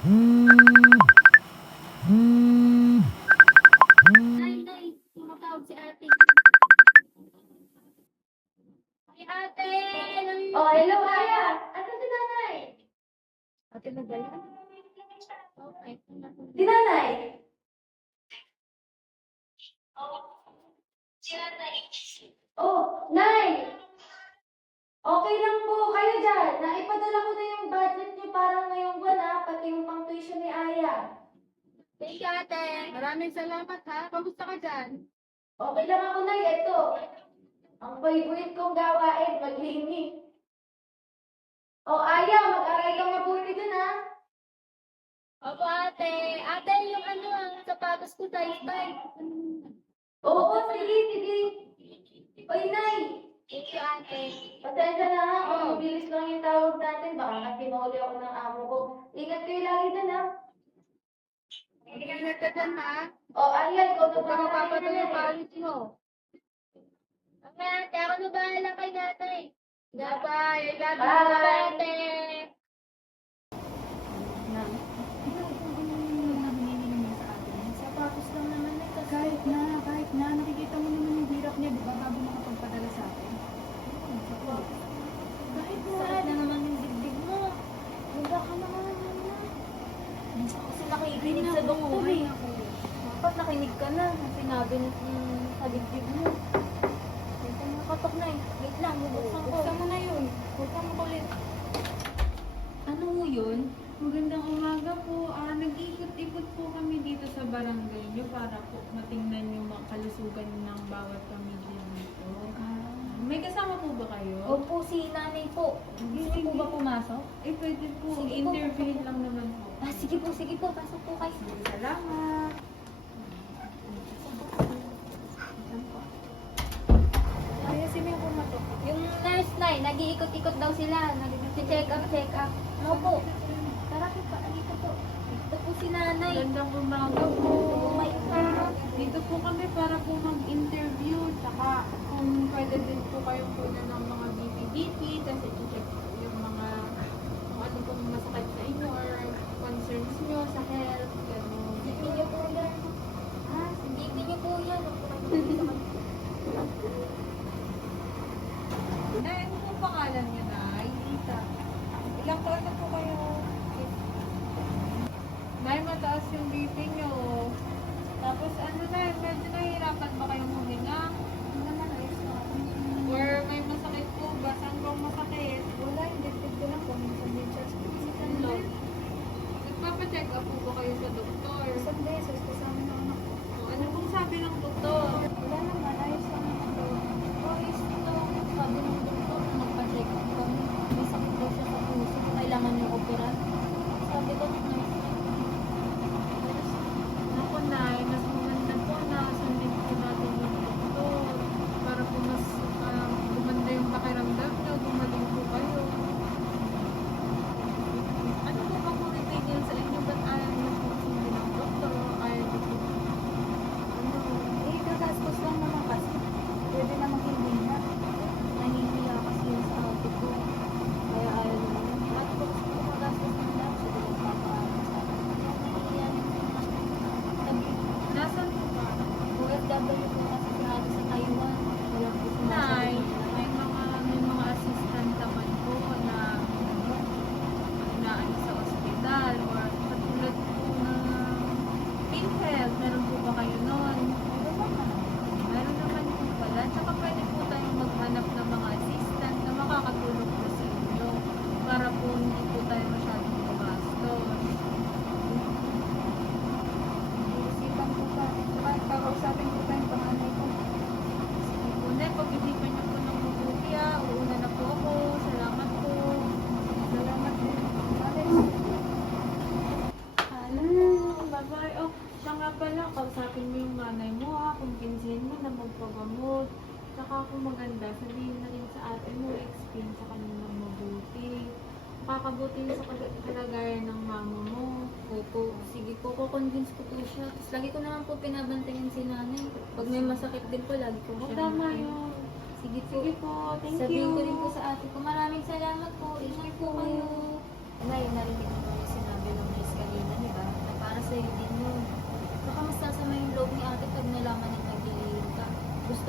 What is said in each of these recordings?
Nay, tumatawag si ate. Ay, ate! Oh, hello, Aya. Ano si nanay? Ate na ba yan? Okay. Si nanay? Oh, nay! Okay lang po kayo dyan. Naipadala ko na yung budget niyo para ngayong buwan ha, pati yung pang tuition ni Aya. Thank you, ate. Maraming salamat, ha? Kamusta ka dyan? Okay lang ako, nay. Ito, ang favorite kong gawain, maglinis. Oh, Aya, mag-aral ka mabuti dun ha. Opo, ate. Ate, yung ano, ang sapatos ko, size 5. Oo, sige, sige. Oy, nay. Thank you, ate. Pasensya na ha, kung Oh. mabilis lang yung tawag natin. Baka kasi mahuli ako ng amo ko. Ingat kayo lagi dun ha. Mag-ingat ka dyan, ha? Oh, Aya, ikaw na Huwag ka bahala kay mapapatuloy yung nanay. college mo. Okay, ate. Ako na bahala kay nanay. Bye-bye. I love you, Bye. ate. Sapatos lang naman eh. Kahit na. Nakikita mo naman yung hirap niya, di ba, bago makapagpadala sa atin. Kahit na. Sakit na naman yung dibdib mo. Wala ka naman na. Kasi nakikinig sa doktor eh. Dapat nakinig ka na. Ang sinabi na sa dibdib mo. Wait, nakatok na eh. Wait lang, bubuksan ko. Buksan mo na yun. Buksan mo ulit. Ano mo yun? Magandang umaga po. Nag-ikot-ikot po kami dito sa barangay niyo para po matingnan yung mga kalusugan ng bawat pamilya dito. May kasama po ba kayo? Opo, si nanay po. Gusto po ba pumasok? Eh, pwede po. Sige po, Interview pasok po. lang naman po. Sige po. Pasok po kayo. Salamat. Ay, sino yung pumatok? Yung nurse na nag-iikot-ikot daw sila. Nag-check up. Ano po? Tara po pa, dito po. Ito po si nanay. Magandang umaga po. Oh my God. Dito po kami para po mag-interview. Tsaka kung pwede din po kayong punan ng mga BP-BP. Tapos i-check po yung mga kung ano pong masakit sa inyo or concerns nyo sa health. Gano'n. Hindi niyo po yan. Ha? Hindi niyo po yan. Nay, ano po pangalan niyo, Nay? Tita. Ilang taon na po kayo? Nay, mataas yung BP niyo. Tapos ano, Nay, medyo nahihirapan ba kayong huminga? Hindi naman, ayos na ako. Or may masakit po ba? Saan bang masakit? Wala, yung dibdib ko lang po. Minsan din siya. Minsan lang. Nagpapacheck up po ba kayo sa doktor? Isang beses kasama ng anak ko. O, ano pong sabi ng doktor? Wala naman, ayos lang naman daw. Ayos ito. Sabi ng doktor na magpa-check up kami. May sakit daw siya sa puso. Kailangan niyo operan. Sabi ko, nurse na. Naku, Nay, mas maganda po na sundin po natin yung doktor para po mas gumanda yung pakiramdam nyo, gumaling po kayo. Ano po bang pumipigil sa inyo? Ba't ayaw niyo po sundin ng doktor o ayaw niyo po? Eh, gagastos lang naman kasi. Pwede namang hindi na. Nahihiya kasi yun sa ate ko. Kaya ayaw naman. Ate ko gusto ko magastos ng lang. Sige, magpapaalam sa akin. Kaya nahihiya naman. Sabi, Nasaan po ba? OFW po kasi si ate sa Taiwan. Wala po Nay, sumasagot. may mga assistant naman po na inaano sa ospital or katulad po ng PhilHealth. Meron po ba kayo nun? Meron naman po pala. Tsaka pwede po tayong maghanap ng mga assistant na makakatulong po sa inyo para po hindi po tayo masyadong gumastos. Isipan ko pa. Saka kakausapin ko pa yung panganay ko. Sige po, Nay, pag-isipan niyo po ng mabuti uuna na po ako. Salamat po. Salamat din. Ano? Bye-bye. Oh, siya nga pala, kausapin mo yung nanay mo kumpinsihin mo na magpagamot. Saka kung maganda, sabihin na rin sa ate mo, explain sa kanya ng mabuti. Makakabuti yun sa kalagayan ng mama mo. Opo, sige po, kukonvince ko po siya. Tapos lagi ko naman po pinabantayan si nanay. Pag may masakit din po, lagi ko siya. Tama yun. Sige po. Sige po, thank you. Sabihin ko rin po sa ate ko. Maraming salamat po. Ingat po kayo. Nay, narinig ko yung sinabi ng miss kanina.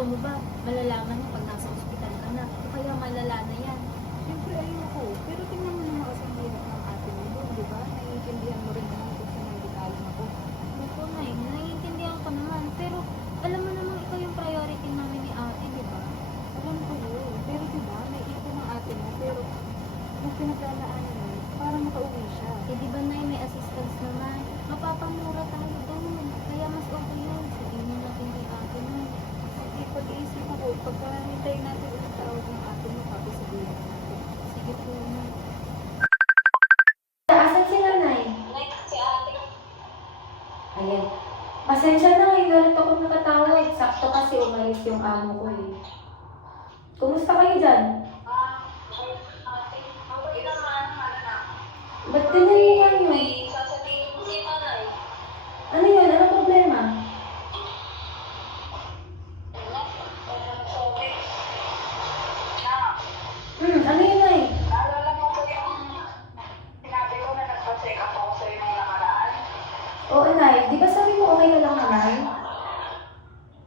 Gusto mo ba malalaman mo pag nasa ospital ka na? O kaya malala na yan? Siyempre ayoko. Pero tingnan mo naman kasi ang hirap ng ate mo doon, di ba? Naiintindihan mo rin naman kung saan nanggaling ako. Opo, Nay. Naiintindihan ko naman. Pero alam mo naman ikaw yung priority namin ni ate, di ba? Alam ko yun. Pero di ba, may ipon ng ate mo. Pero yung pinaglalaanan mo, para makauwi siya. Eh di ba, Nay, may assistance naman? Mapapamura tayo doon. Kaya mas okay yun. Sabihin mo natin kay ate mo. Sige, pag-iisip ako. Pagka hintayin natin ulit tawag ng ate mo, tapos sabihin natin. Sige po, Nay. Asan si nanay? Ayan. Pasensya na, ngayon ulit ako nakatawag. Sakto kasi umalis yung amo ko eh. Kumusta kayo dyan? Ba't ganyan yun? Ano yun? Anong problema? Ano yun ay? Naalala mo ko yung sinabi ko na nagpa-check up ako sa'yo nung nakaraan? Oo, Nay. Di ba sabi mo okay ka lang naman?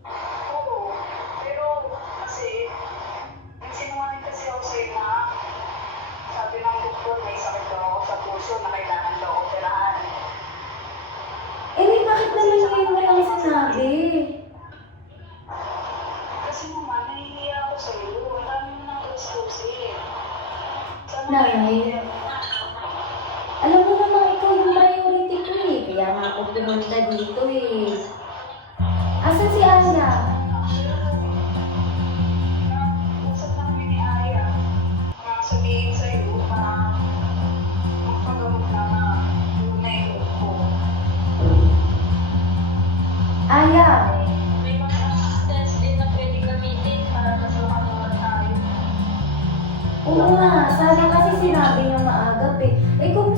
Oo. Pero kasi, nagsinungaling kasi ako sa'yo na sabi ng doktor may sakit daw ako sa puso na kailangan daw operahan. Eh, Nay, bakit naman ngayon mo lang sinabi? Kasi naman, nahihiya ako sa'yo. Wala mo nang gustusin. Nay, alam mo naman ikaw yung priority ko eh. Kaya nga ako pumunta dito eh. Asan si Aya? Usap namin ni Aya na sabihin sa'yo na magpagamot na yung nainom ko. Aya! May mga assistance din na pwede gamitin para masamahan tayo. Oo nga, sana kasi sinabi niya maagap eh. Eh kung